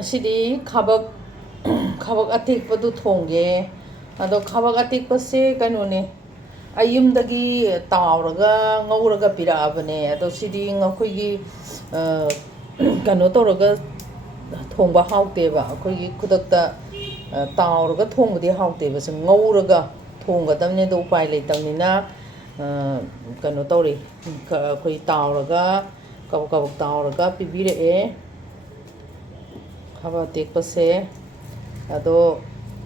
Sidi khabak atik padu thongge ado khabak atik pase kanone ayumdagi tawraga ngawraga pirabane ado sidi ngakhoigi kano toraga thongba hauteba akhoigi khudakta tawraga thongbadi hauteba se ngawraga thonggadamne do upai leitamnina kano tori khoi tawraga kabak tawraga pibire e khabak atik pase ado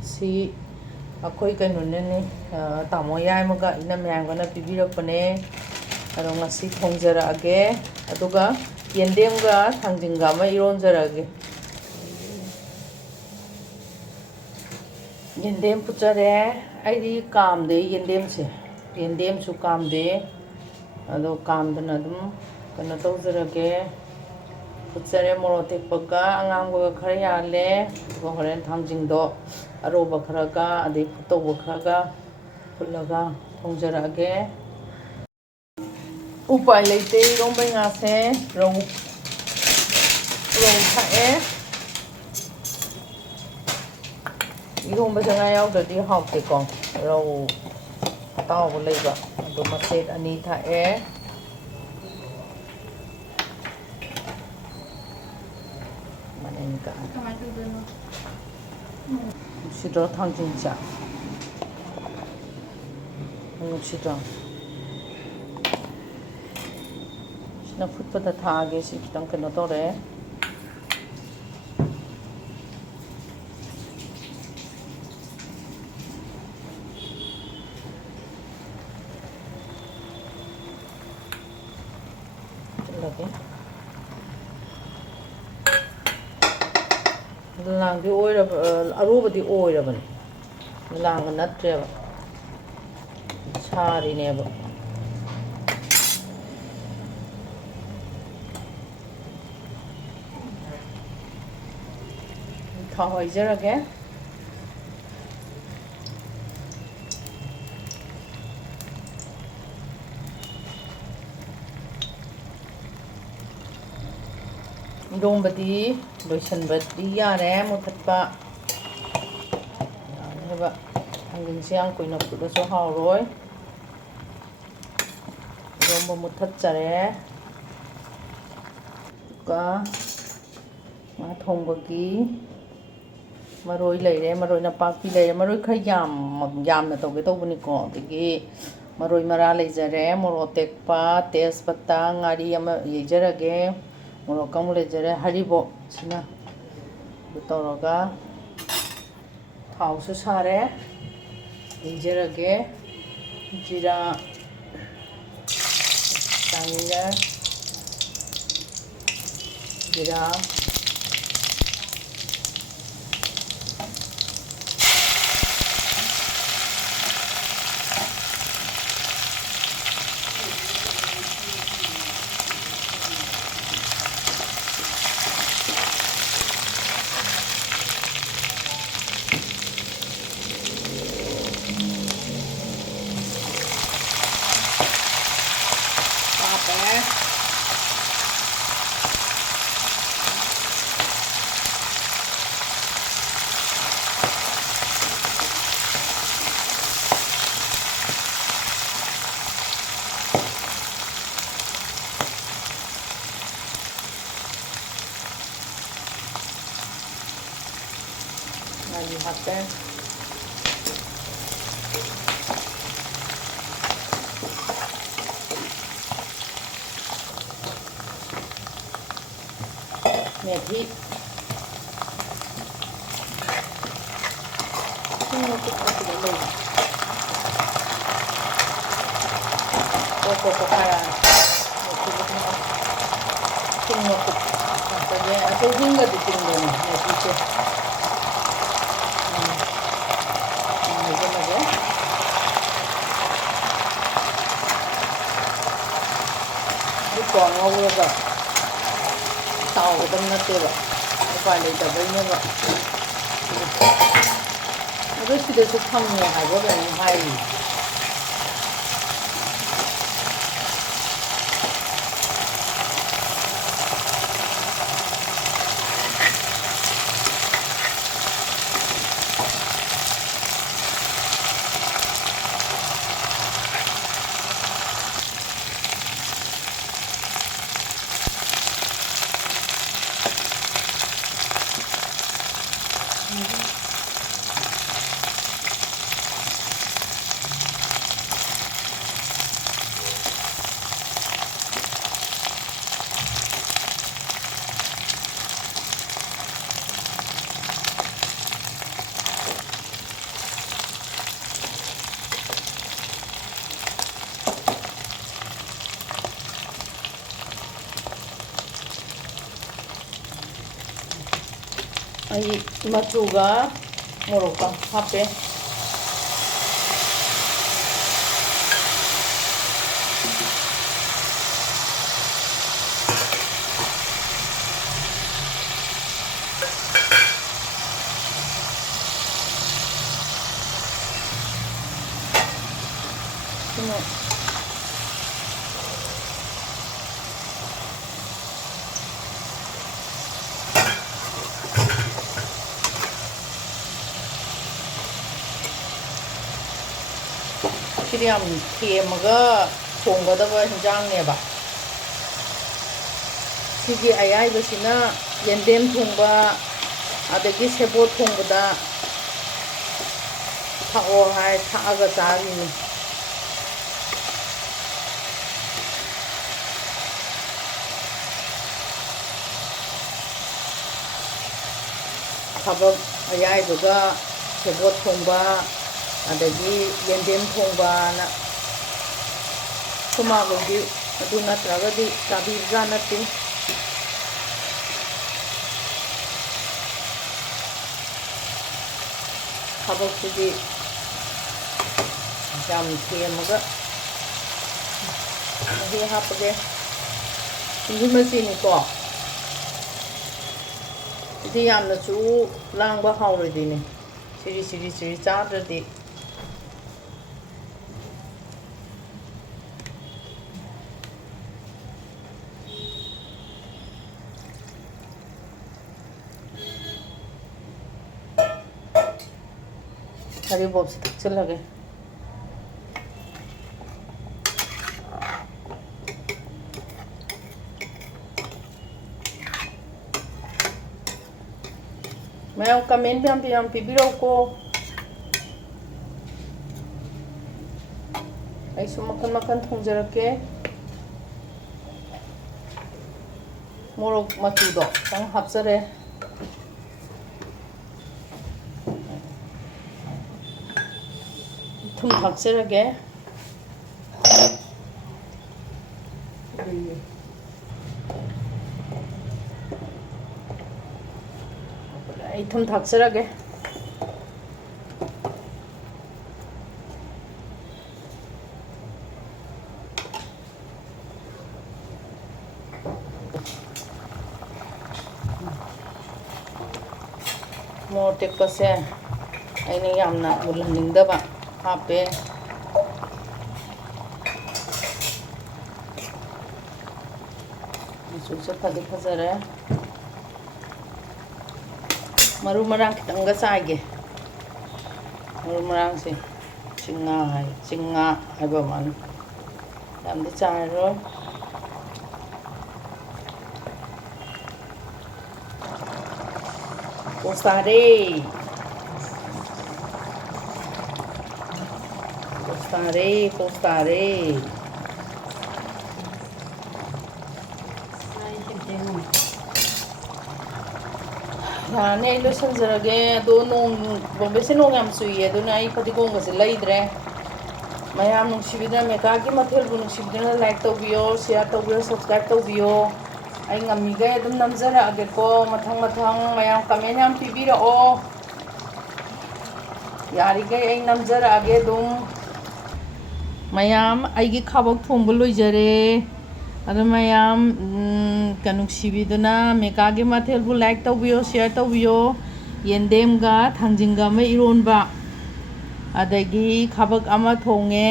si akoi kanone tamo yaimaga ina myangana pibirakpane ado ngasi thongjarage aduga yendemga thangjinga ma ironjarage yendem puchare aidi kamde yendem su kamde ado kamdana dum kana tawjarage puchare morotek paga angangwa khara yale horen thangjingdo aroba kharaga ade phutoba kharaga phulaga thongjarage upai leite rombai ngase rong thae iromba janga yaudadi haute ko rau taw leiba ado maset ani thae 시도 탕진자 시도 시나 풋보다 다하게 시키던 그 너도래 이렇게 langdi oira aruba di oira ban lang natre ba sari ne ba thawai jarage irombadi loisanbadi yare muthatpa heba hangin siang koina pudaso hauroi iromba muthatchare ka ma thongbagi maroi leire maroi na pakpi leire maroi khar yamna toge tobuni ko digi maroi mara leijare morotekpa tejpata ngari ama yejarage moro kamu lejare haribo sina toroga thau su sare yejarage jira tangira jira you have there. Methi ko kaya tingno ko kaya ato hinga ditingno methi che còn ngâu rồi tàu của tâm nó tiêu rồi phải lấy tờ với nhau rồi nó rất là sức thăng nhiều hay có vẻ hay ꯑꯩ ꯃꯆꯨꯒ ꯃꯣꯔꯣꯛꯀ ꯍꯥꯞꯄꯦ 시리 ꯌꯥꯝ ꯊꯦꯝꯃꯒ ꯊꯣꯡꯒꯗꯕ ꯍꯤꯟꯖꯥꯡꯅꯦꯕ 시기 ꯑꯌꯥꯏꯕꯁꯤꯅ ꯌꯦꯟꯗꯦꯝ ꯊꯣꯡꯕ ꯑꯗꯒꯤ ꯁꯦꯕꯣꯠ ꯊꯣꯡꯕꯗ ꯊꯥꯛꯑꯣ ꯍꯥꯏ ꯊꯥꯛꯑꯒ ꯆꯥꯔꯤꯅꯤ ꯀꯕꯛ ꯑꯌꯥꯏꯕꯒ ꯁꯦꯕꯣꯠ ꯊꯣꯡꯕ ꯑꯗꯒꯤ ꯌꯦꯟꯗꯦꯝ ꯊꯣꯡꯕꯅ ꯁꯨꯃꯥꯡꯒꯗꯤ ꯑꯗꯨ ꯅꯠꯇ꯭ꯔꯒꯗꯤ ꯆꯥꯕꯤꯕꯖꯥ ꯅꯠꯇꯦ ꯀꯕꯛꯁꯤꯗꯤ ꯌꯥꯝ ꯊꯦꯝꯃꯒ ꯃꯍꯤ ꯍꯥꯞꯄꯒꯦ ꯁꯤꯡꯖꯨ ꯃꯆꯤꯅꯤꯀꯣ ꯁꯤꯗꯤ ꯌꯥꯝꯅꯁꯨ ꯂꯥꯡꯕ ꯍꯥꯎꯔꯣꯏꯗꯣꯏꯅꯦ ꯁꯤꯔꯤ ꯆꯥꯗ꯭ꯔꯗꯤ हरिबोप से थक्चलगे मैं कमेंट भी हम पीबीरो को ऐसु मखन मखन थोंजरके मोरोक मचुदो तंग हापसरे थुम हापसरगे थुम थाक्सरगे मोर टेक्पसे अने यामना मुलहनिंगदबा हापे मचुसे फदि फजरे मरु मरांग खितंग चाइगे मरु मरांग से चिंगा हाइबा मान यामदि चाइरो पोस्तारे याने लोसनजरगे दो नोंग बॉम्बे नोंग याम चुइए दुना आई फदिगोंगसे लैद्रे मयाम नुंसिबिदना मेकागी मथेलबु नुंसिबिदना लाइक तौबियो शेयर तौबियो सब्सक्राइब तौबियो आई ngamigai adum namjaraage ko mathang mayam comment yam pibirao yarigai ai namjaraage dum mayam aigi khabak thongba loijare adu mayam kanungsibiduna mekagi mathelbu like taubiyo share taubiyo yendem ga thangjinga ma ironba adagi khabak ama thonge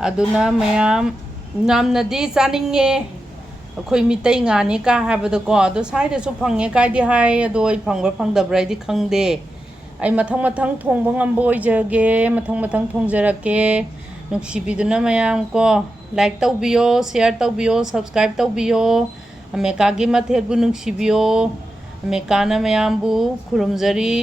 aduna mayam namnadi chaninge अखोई मितई गानी का हाबदको अदो साइदसु fungi कायदि हाय अदो आई फंगब्रा फंगदब्राइदि खंगदे आई मथंग मथंग थोंबा ngamba ओइजगे मथंग मथंग थोंजरके नुक्सिबिदुना मयाम को like तौबियो share तौबियो subscribe तौबियो अमेकागी मथेबु नुक्सिबियो अमेकाना मयामबु खुरुमजरी।